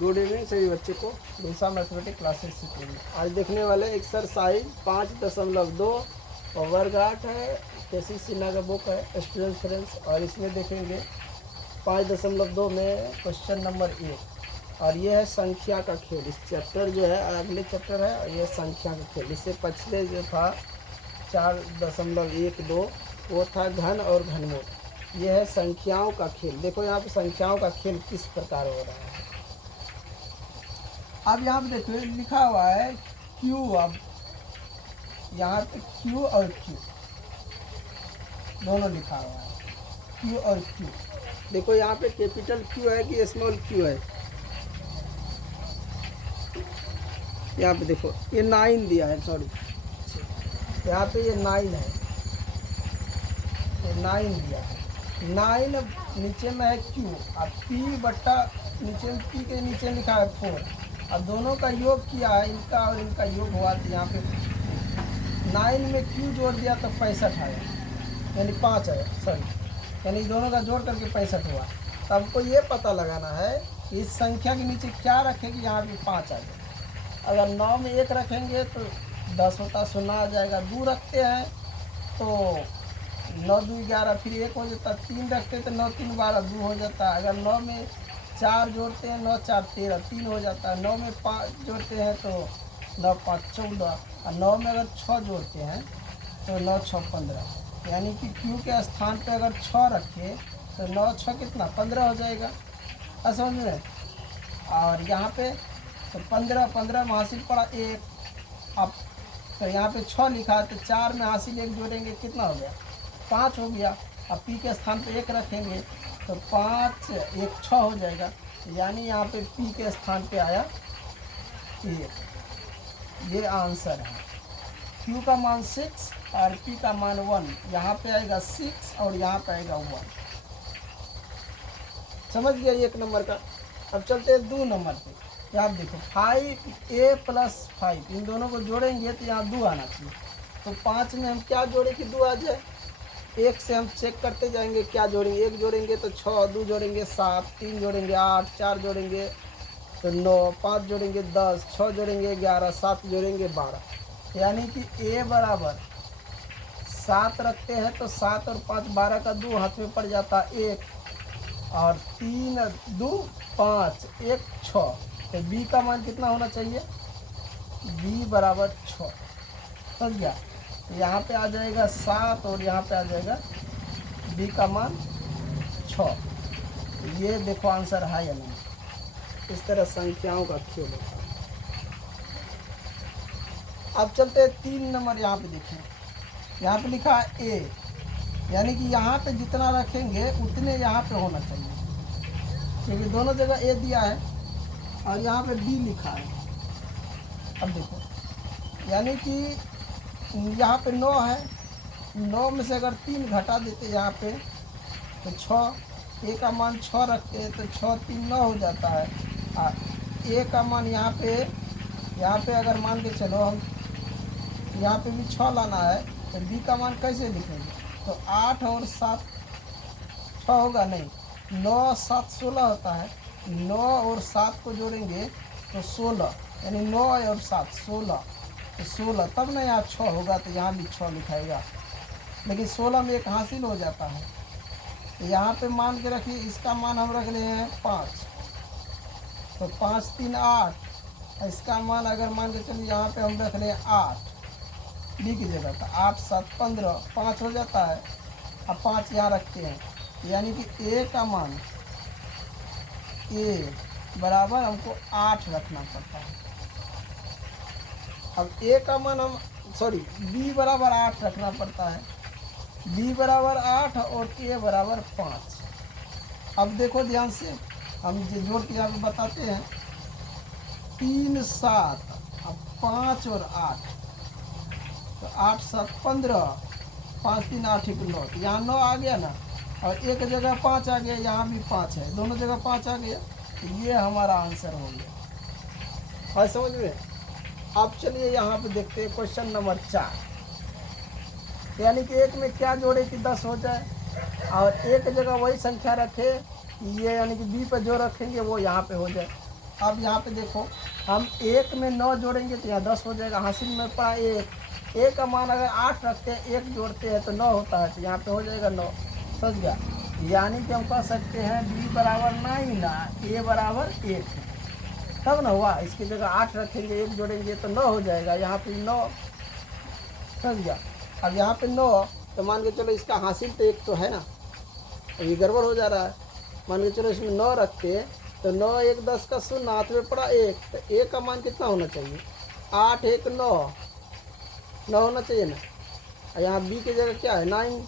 Good evening सभी बच्चे को दूसरा मैथमेटिक्स क्लासेस सीखेंगे। आज देखने वाले एक्सरसाइज 5.2 और वर्ग 8 है। केसी सिन्हा का बुक है स्टूडेंट फ्रेंड्स। और इसमें देखेंगे 5.2 में क्वेश्चन नंबर 1 और ये है संख्या का खेल। इस चैप्टर जो है अगले चैप्टर है और ये संख्या का खेल। इससे पिछले जो था 4.12 वो था घन और घनमूल। ये है संख्याओं का खेल। देखो यहाँ पे संख्याओं का खेल किस प्रकार हो रहा है। अब यहाँ पे देखो लिखा हुआ है Q। अब यहाँ पे Q और Q दोनों लिखा हुआ है, Q और Q। देखो यहाँ पे कैपिटल Q है कि स्मॉल q है। यहाँ पे देखो ये 9 दिया है, सॉरी यहाँ पे ये 9 है, ये 9 दिया है। 9 नीचे में है Q। अब P बट्टा नीचे में P के नीचे लिखा है 4। अब दोनों का योग किया है, इनका और इनका योग हुआ तो यहाँ पे 9 में Q जोड़ दिया तो 65 आया, यानी 5 है, सॉरी यानी दोनों का जोड़ करके 65 हुआ। तो आपको ये पता लगाना है कि इस संख्या के नीचे क्या रखेंगे, यहाँ पे 5 आ जाए। अगर 9 में 1 रखेंगे तो 10 होता, 0 आ जाएगा। 2 रखते हैं तो 9 2 11, फिर 1 हो जाता। 3 रखते हैं तो 9 3 12, 2 हो जाता। अगर 9 में 4 जोड़ते हैं 9 4 13, 3 हो जाता है। 9 में 5 जोड़ते हैं तो 9 5 14, और 9 में अगर 6 जोड़ते हैं तो 9 6 15, यानी कि Q के स्थान पे अगर 6 रखे तो 9 6 कितना 15 हो जाएगा। समझ में। और यहाँ पे तो 15 में हासिल पड़ा 1। अब तो यहाँ पे 6 लिखा है तो 4 में हासिल 1 जोड़ेंगे कितना हो गया 5 हो गया। अब P के स्थान पे 1 रखेंगे तो 5 1 6 हो जाएगा, यानी यहाँ पे P के स्थान पे आया 1। ये आंसर है। Q का मान 6 और P का मान 1। यहाँ पे आएगा 6 और यहाँ पे आएगा 1। समझ गया 1 नंबर का। अब चलते हैं 2 नंबर पे। आप देखो 5a + 5, इन दोनों को जोड़ेंगे तो यहाँ 2 आना चाहिए। तो 5 में हम क्या जोड़े कि 2 आ जाए। 1 से हम चेक करते जाएंगे क्या जोड़ेंगे। 1 जोड़ेंगे तो 6, 2 जोड़ेंगे 7, 3 जोड़ेंगे 8, 4 जोड़ेंगे तो 9, 5 जोड़ेंगे 10, 6 जोड़ेंगे 11, 7 जोड़ेंगे 12। यानी कि a बराबर 7 रखते हैं तो 7 और 5 12 का 2 हाथ में पड़ जाता है 1, और 3 2 5 1 6। तो b का मान कितना होना चाहिए, b बराबर 6। समझ गया। तो यहाँ पे आ जाएगा 7 और यहाँ पे आ जाएगा b का मान 6। तो ये देखो आंसर है या नहीं। इस तरह संख्याओं का खेल होता है। अब चलते हैं 3 नंबर। यहाँ पे देखिए, यहाँ पे लिखा है a, यानी कि यहाँ पे जितना रखेंगे उतने यहाँ पे होना चाहिए, क्योंकि दोनों जगह a दिया है और यहाँ पे b लिखा है। अब देखो यानी कि यहाँ पे 9 है, 9 में से अगर 3 घटा देते यहाँ पे तो 6, a का मान 6 रखते हैं तो 6 3 9 हो जाता है। और a का मान यहाँ पे अगर मान के चलो हम यहाँ पे भी 6 लाना है तो b का मान कैसे लिखेंगे। तो 8 और 7 6 होगा नहीं, 9 7 16 होता है। 9 और 7 को जोड़ेंगे तो 16, यानी 9 और 7 16, तो 16 तब ना यहाँ 6 होगा, तो यहाँ भी 6 लिखाएगा। लेकिन 16 में 1 हासिल हो जाता है। तो यहाँ पे मान के रखिए, इसका मान हम रख रहे हैं 5, तो 5 3 8। इसका मान अगर मान के चलिए यहाँ पे हम रख रहे हैं 8 बी की जगह, तो 8 7 15, 5 हो जाता है। अब 5 यहाँ रखते हैं, यानी कि a का मान a बराबर हमको 8 रखना पड़ता है। अब a का मान हम b बराबर 8 रखना पड़ता है। b बराबर 8 और a बराबर 5। अब देखो ध्यान से, हम जोड़ के यहाँ पे बताते हैं। 3 7, अब 5 और 8, तो 8 7 15, 5 3 8 1 9, तो यहाँ 9 आ गया ना, और एक जगह 5 आ गया, यहाँ भी 5 है, दोनों जगह 5 आ गया। तो ये हमारा आंसर हो गया। और समझ में। अब चलिए यहाँ पे देखते हैं क्वेश्चन नंबर 4। यानी कि 1 में क्या जोड़े कि 10 हो जाए, और एक जगह वही संख्या रखे ये, यानी कि b पर जो रखेंगे वो यहाँ पे हो जाए। अब यहाँ पे देखो, हम 1 में 9 जोड़ेंगे तो यहाँ 10 हो जाएगा। हासिल में पड़ा 1 का मान अगर 8 रखते हैं, 1 जोड़ते हैं तो 9 होता है, तो यहाँ पे हो जाएगा 9। समझ गया? यानी कि हम कह सकते हैं b बराबर 9 ना a बराबर 1 है, तब ना हुआ। इसकी जगह 8 रखेंगे, 1 जोड़ेंगे तो 9 हो जाएगा, यहाँ पे 9। समझ गया? अब यहाँ पे 9, तो मान के चलो इसका हासिल तो 1 तो है ना, अब ये गड़बड़ हो जा रहा है। मान के चलो इसमें 9 रखते हैं तो 9 1 10 का 0, हाथ में पड़ा 1, तो 1 का मान कितना होना चाहिए? 8 1 9 होना चाहिए ना। यहाँ b की जगह क्या है? 9।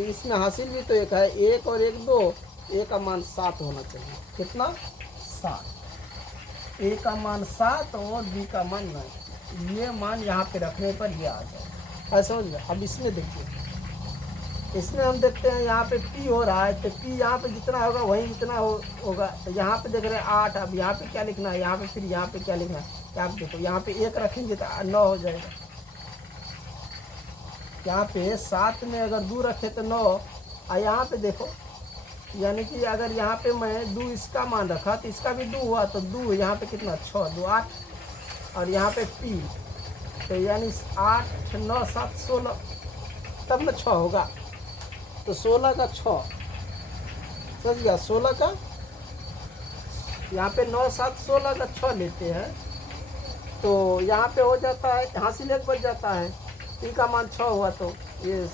इसमें हासिल भी तो 1 है, 1 और 1 2, a का मान 7 होना चाहिए। कितना? 7। a का मान 7 और b का मान 9। ये मान यहाँ पे रखने पर ये आ जाए। ऐसा समझ गया? अब इसमें देखिए, इसमें हम देखते हैं यहाँ पे p हो रहा है, तो p यहाँ पे जितना होगा वही जितना होगा। तो यहाँ पे देख रहे हैं 8, अब यहाँ पे क्या लिखना है, यहाँ पे फिर यहाँ पे क्या लिखना है, यहाँ पे देखो, यहाँ पे 1 रखेंगे तो 9 हो जाएगा। यहाँ पे 7 में अगर 2 रखे तो 9, और यहाँ पे देखो, यानी कि अगर यहाँ पे मैं 2 इसका मान रखा तो इसका भी 2 हुआ, तो 2 यहाँ पे कितना, 6 2 8, और यहाँ पे p, तो यानी 8 9 7 16, तब ना 6 होगा। तो 16 का 6, समझ गया? 16 का, यहाँ पे 9 7 16 का 6 लेते हैं, तो यहाँ पे हो जाता है, हासिल 1 बच जाता है। p का मान 6 हुआ, तो ये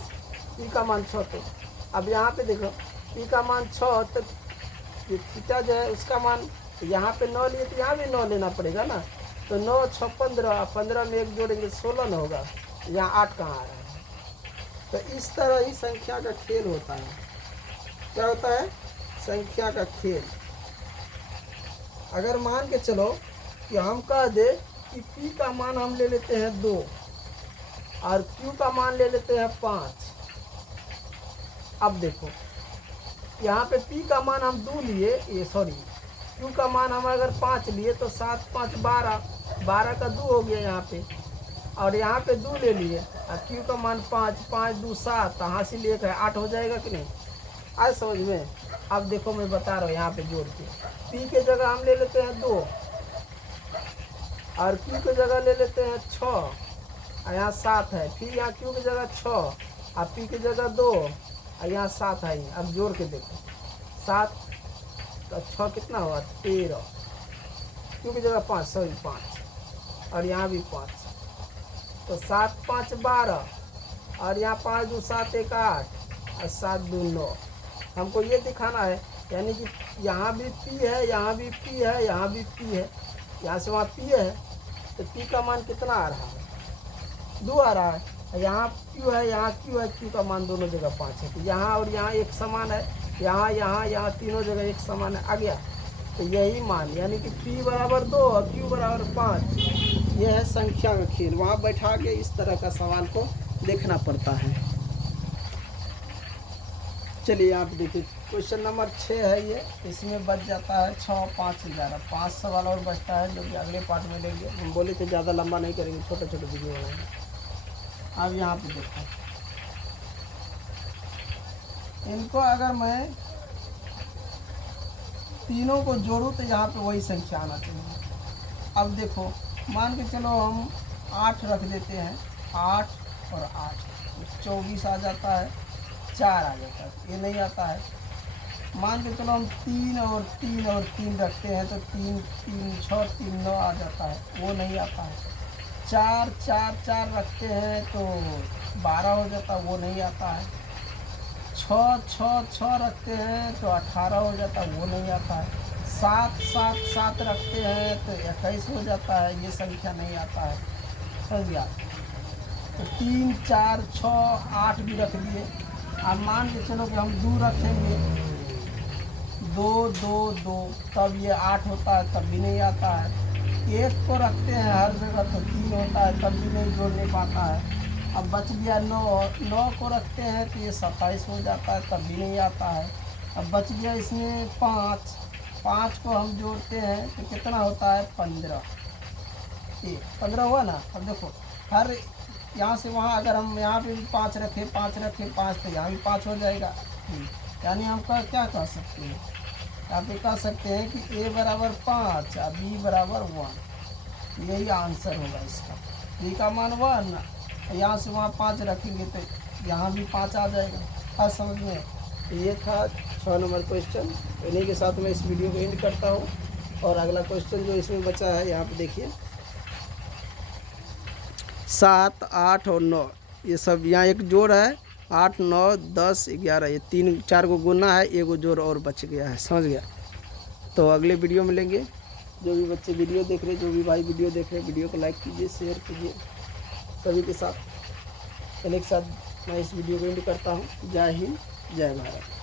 p का मान 6, तो अब यहाँ पे देखो p का मान 6, तो ये थीटा जो है उसका मान, यहाँ पे 9 लिए तो यहाँ भी 9 लेना पड़ेगा ना। तो 9 6 15, 15 में 1 जोड़ेंगे 16 न होगा, यहाँ 8 कहाँ आ रहा है। तो इस तरह ही संख्या का खेल होता है। क्या होता है? संख्या का खेल। अगर मान के चलो कि हम कह दे कि p का मान हम ले लेते हैं 2 और q का मान ले लेते हैं 5। अब देखो, यहाँ पे p का मान हम 2 लिए, ये सॉरी, q का मान हम अगर 5 लिए तो 7 5 12, 12 का 2 हो गया यहाँ पे, और यहाँ पे 2 ले लिए, और q का मान 5 5 2 7, हासिल 1 है, 8 हो जाएगा कि नहीं? आज समझ में? अब देखो मैं बता रहा हूँ, यहाँ पे जोड़ के p के जगह हम ले लेते हैं 2, और q की जगह ले लेते हैं 6, और यहाँ 7 है, फिर यहाँ q की जगह 6 और p की जगह 2, और यहाँ 7 है। अब जोड़ के देखो, 7 तो 6 कितना हुआ? 13, q की जगह 5, सॉरी 5, और यहाँ भी 5, तो 7 5 12, और यहाँ 5 2 7 1 8, और 7 2 9। हमको ये दिखाना है, यानी कि यहाँ भी p है, यहाँ भी p है, यहाँ भी p है, यहाँ से वहाँ p है, तो p का मान कितना आ रहा है? 2 आ रहा है। यहाँ q है, यहाँ q है, q का मान दोनों जगह 5 है, तो यहाँ और यहाँ एक समान है, यहाँ तीनों जगह एक समान है, आ गया। तो यही मान, यानी कि p बराबर 2 और q बराबर 5, यह है संख्या का खेल। वहाँ बैठा के इस तरह का सवाल को देखना पड़ता है। चलिए आप देखिए, क्वेश्चन नंबर 6 है ये, इसमें बच जाता है 6 5 11, 5 सवाल और बचता है, जो कि अगले पार्ट में लेंगे। हम बोले थे ज़्यादा लंबा नहीं करेंगे, छोटे छोटे वीडियो बनाएंगे। अब यहाँ पे देखो, इनको अगर मैं तीनों को जोड़ूँ तो यहाँ पे वही संख्या आना चाहिए। अब देखो, मान के चलो हम 8 रख देते हैं, 8 और 8 24 आ जाता है, 4 आ जाता है, ये नहीं आता है। मान के चलो हम 3 और 3 और 3 रखते हैं, तो 3 3 6 3 9 आ जाता है, वो नहीं आता है। 4 4 4 रखते हैं तो 12 हो जाता है, वो नहीं आता है। 6 6 6 रखते हैं तो 18 हो जाता है, वो नहीं आता है। 7 7 7 रखते हैं तो 21 हो जाता है, ये संख्या नहीं आता है। समझ गया? तो 3 4 6 8 भी रख दिए। अब मान के चलो कि हम 2 रखेंगे, 2 2 2, तब ये 8 होता है, तब भी नहीं आता है। 1 को रखते हैं हर जगह तो 3 होता है, तब भी नहीं जोड़ नहीं पाता है। अब बच गया 9, 9 को रखते हैं तो ये 27 हो जाता है, तब भी नहीं आता है। अब बच गया इसमें 5, 5 को हम जोड़ते हैं तो कितना होता है? 15, ये 15 हुआ ना। अब देखो, हर यहाँ से वहाँ अगर हम यहाँ पे भी 5 रखें 5 रखें 5, तो यहाँ भी 5 हो जाएगा। यानी हम क्या कह सकते हैं आप ये कह सकते हैं कि ए बराबर 5 और बी बराबर 1। यही आंसर होगा इसका। बी का मान 1, यहाँ से वहाँ 5 रखेंगे तो यहाँ भी 5 आ जाएगा। आज समझ में। ये था 6 नंबर क्वेश्चन। इन्हीं के साथ मैं इस वीडियो को एंड करता हूँ। और अगला क्वेश्चन जो इसमें बचा है, यहाँ पे देखिए 7, 8 और 9, ये सब यहाँ एक जोड़ है। 8, 9, 10, 11, ये 3-4 को गुना है, एगो जोड़ और बच गया है। समझ गया। तो अगले वीडियो में मिलेंगे। जो भी बच्चे वीडियो देख रहे, जो भी भाई वीडियो देख रहे, वीडियो को लाइक कीजिए, शेयर कीजिए सभी के साथ। इन्हीं के साथ मैं इस वीडियो को एंड करता हूँ। जय हिंद, जय भारत।